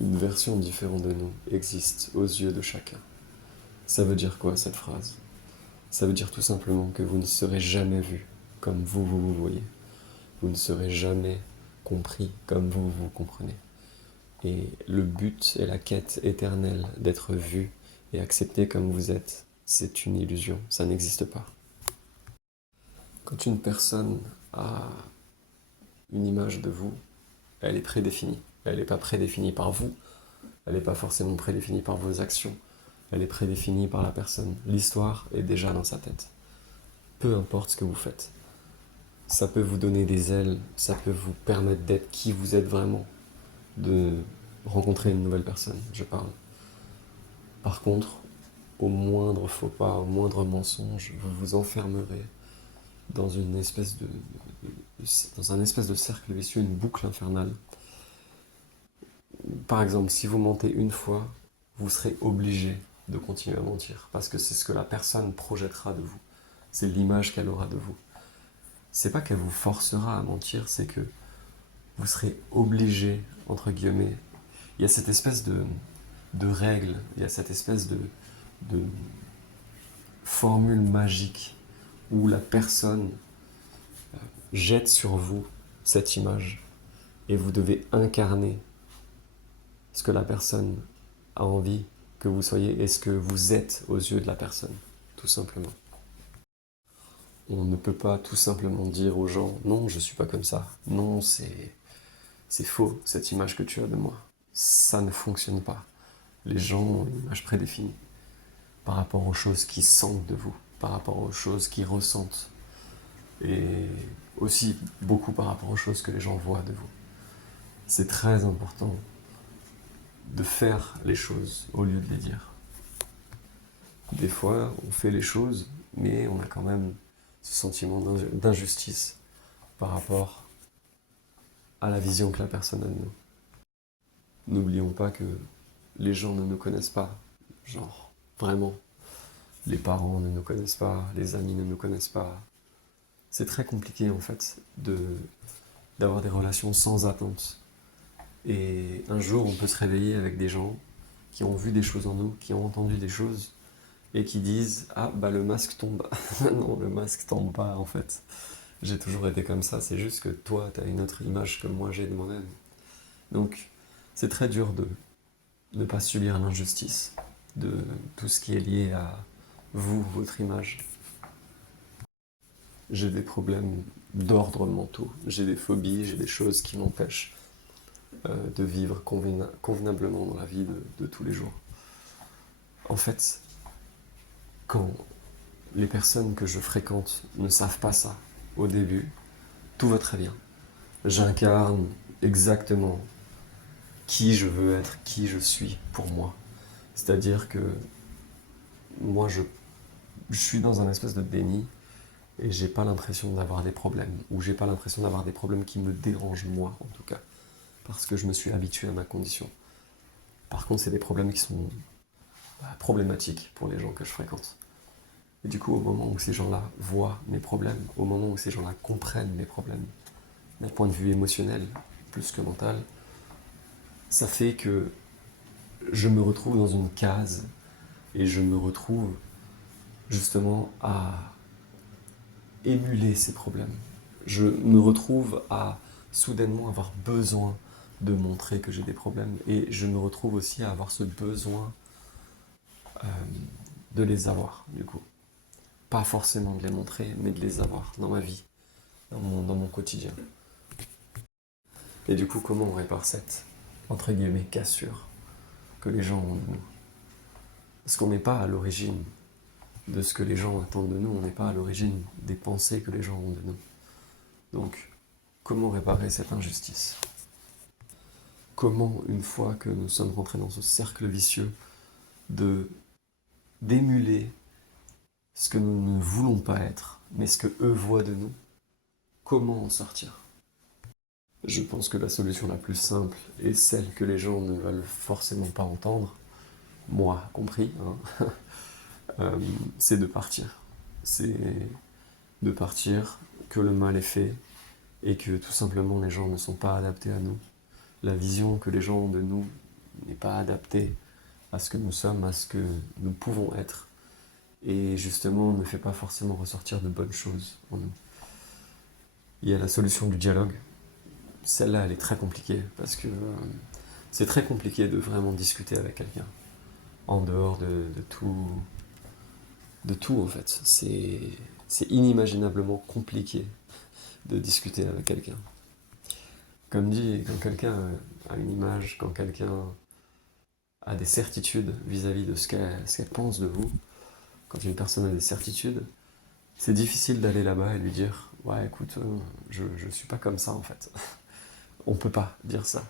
Une version différente de nous existe aux yeux de chacun. Ça veut dire quoi cette phrase? Ça veut dire tout simplement que vous ne serez jamais vu comme vous voyez. Vous ne serez jamais compris comme vous comprenez. Et le but et la quête éternelle d'être vu et accepté comme vous êtes, c'est une illusion, ça n'existe pas. Quand une personne a une image de vous, elle est prédéfinie. Elle n'est pas prédéfinie par vous, elle n'est pas forcément prédéfinie par vos actions, elle est prédéfinie par la personne. L'histoire est déjà dans sa tête. Peu importe ce que vous faites. Ça peut vous donner des ailes, ça peut vous permettre d'être qui vous êtes vraiment, de rencontrer une nouvelle personne, je parle. Par contre, au moindre faux pas, au moindre mensonge, vous vous enfermerez dans une espèce dans un espèce de cercle vicieux, une boucle infernale. Par exemple, si vous mentez une fois, vous serez obligé de continuer à mentir, parce que c'est ce que la personne projettera de vous. C'est l'image qu'elle aura de vous. C'est pas qu'elle vous forcera à mentir, c'est que vous serez obligé, entre guillemets. Il y a cette espèce de règle, il y a cette espèce de formule magique où la personne jette sur vous cette image et vous devez incarner ce que la personne a envie que vous soyez et ce que vous êtes aux yeux de la personne, tout simplement. On ne peut pas tout simplement dire aux gens non, je suis pas comme ça, non, c'est faux cette image que tu as de moi. Ça ne fonctionne pas. Les gens ont une image prédéfinie par rapport aux choses qu'ils sentent de vous, par rapport aux choses qu'ils ressentent et aussi beaucoup par rapport aux choses que les gens voient de vous. C'est très important de faire les choses au lieu de les dire. Des fois, on fait les choses, mais on a quand même ce sentiment d'injustice par rapport à la vision que la personne a de nous. N'oublions pas que les gens ne nous connaissent pas, genre, vraiment. Les parents ne nous connaissent pas, les amis ne nous connaissent pas. C'est très compliqué en fait d'avoir des relations sans attente. Et un jour, on peut se réveiller avec des gens qui ont vu des choses en nous, qui ont entendu des choses, et qui disent ah bah le masque tombe. Non, le masque tombe pas en fait. J'ai toujours été comme ça, c'est juste que toi t'as une autre image que moi j'ai de moi-même. Donc c'est très dur de ne pas subir l'injustice de tout ce qui est lié à vous, votre image. J'ai des problèmes d'ordre mentaux, j'ai des phobies, j'ai des choses qui m'empêchent de vivre convenablement dans la vie de tous les jours. En fait, quand les personnes que je fréquente ne savent pas ça au début, tout va très bien. J'incarne exactement qui je veux être, qui je suis pour moi. C'est-à-dire que moi, je suis dans un espèce de déni et j'ai pas l'impression d'avoir des problèmes, ou j'ai pas l'impression d'avoir des problèmes qui me dérangent moi, en tout cas, parce que je me suis habitué à ma condition. Par contre, c'est des problèmes qui sont problématiques pour les gens que je fréquente. Et du coup, au moment où ces gens-là voient mes problèmes, au moment où ces gens-là comprennent mes problèmes, d'un point de vue émotionnel plus que mental, ça fait que je me retrouve dans une case et je me retrouve justement à émuler ces problèmes. Je me retrouve à soudainement avoir besoin de montrer que j'ai des problèmes et je me retrouve aussi à avoir ce besoin euh, de les avoir du coup. Pas forcément de les montrer, mais de les avoir dans ma vie, dans mon quotidien. Et du coup, comment on répare cette, entre guillemets, cassure que les gens ont de nous? Parce qu'on n'est pas à l'origine de ce que les gens attendent de nous, on n'est pas à l'origine des pensées que les gens ont de nous. Donc, comment réparer cette injustice? Comment, une fois que nous sommes rentrés dans ce cercle vicieux de d'émuler ce que nous ne voulons pas être, mais ce que eux voient de nous, comment en sortir? Je pense que la solution la plus simple et celle que les gens ne veulent forcément pas entendre, moi compris, hein, c'est de partir. C'est de partir, que le mal est fait et que tout simplement les gens ne sont pas adaptés à nous. La vision que les gens ont de nous n'est pas adapté à ce que nous sommes, à ce que nous pouvons être, et justement ne fait pas forcément ressortir de bonnes choses en nous. Il y a la solution du dialogue. Celle-là, elle est très compliquée, parce que c'est très compliqué de vraiment discuter avec quelqu'un, en dehors de tout en fait. C'est inimaginablement compliqué de discuter avec quelqu'un. Comme dit, quand quelqu'un a une image, quand quelqu'un a des certitudes vis-à-vis de ce qu'elle pense de vous, quand une personne a des certitudes, c'est difficile d'aller là-bas et lui dire ouais écoute, je suis pas comme ça en fait. On peut pas dire ça.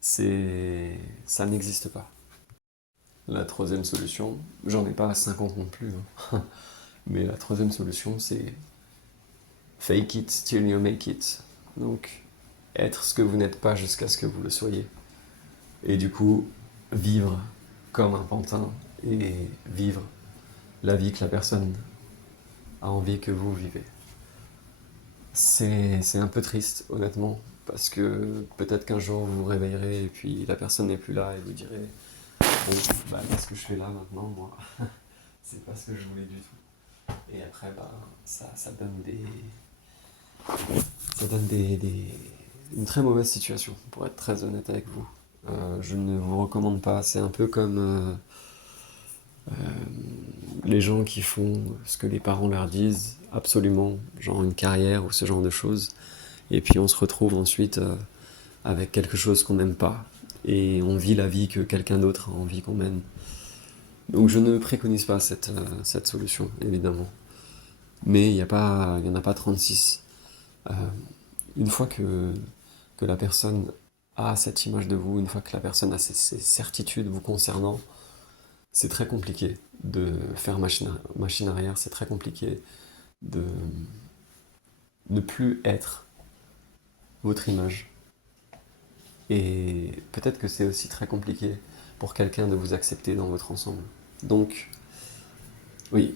Ça n'existe pas. La troisième solution, j'en ai pas 50 non plus, hein. Mais la troisième solution c'est fake it till you make it. Donc être ce que vous n'êtes pas jusqu'à ce que vous le soyez. Et du coup, vivre comme un pantin et vivre la vie que la personne a envie que vous vivez. C'est un peu triste, honnêtement, parce que peut-être qu'un jour vous vous réveillerez et puis la personne n'est plus là et vous direz bon, bah, qu'est-ce que je fais là maintenant, moi? C'est pas ce que je voulais du tout. Et après, bah, ça donne une très mauvaise situation, pour être très honnête avec vous. Je ne vous recommande pas, c'est un peu comme les gens qui font ce que les parents leur disent, absolument, genre une carrière ou ce genre de choses, et puis on se retrouve ensuite avec quelque chose qu'on n'aime pas, et on vit la vie que quelqu'un d'autre a envie qu'on mène. Donc je ne préconise pas cette solution, évidemment. Mais il n'y en a pas 36. Euh, une fois que la personne a cette image de vous, une fois que la personne a ces certitudes vous concernant, c'est très compliqué de faire machine arrière, c'est très compliqué de ne plus être votre image. Et peut-être que c'est aussi très compliqué pour quelqu'un de vous accepter dans votre ensemble. Donc, oui,